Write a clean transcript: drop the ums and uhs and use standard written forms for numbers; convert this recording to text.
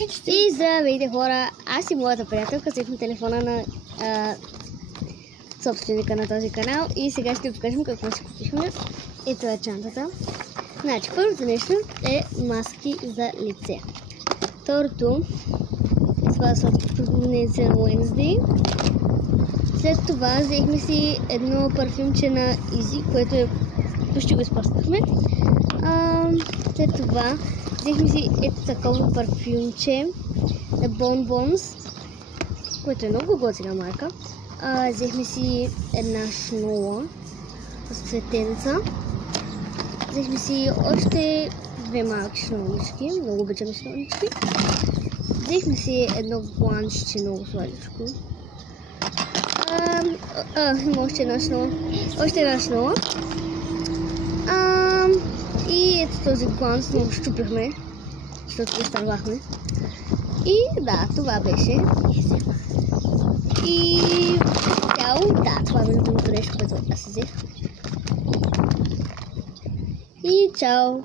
И здравейте хора, аз и моята приятелка взехме телефона на собственика на този канал и сега ще ви покажем какво си купихме. Ето е чантата. Значи, първото нещо е маски за лице. Второто, това са днеса на Wednesday. След това взехме си едно парфюмче на Easy, което почти го изпускахме. След това взехме си ето такова парфюмче на Bonbons, което е много готина марка. Взехме си една шнола с цветенца. Взехме си още две малки шнолички, много обичаме шнолички. Взехме си едно бланчче, много сладичко. Има още една шнола. И ето този гланс много щупихме, защото го изтървахме. И да, това беше. И това беше другото нещо, което аз взех. И чао!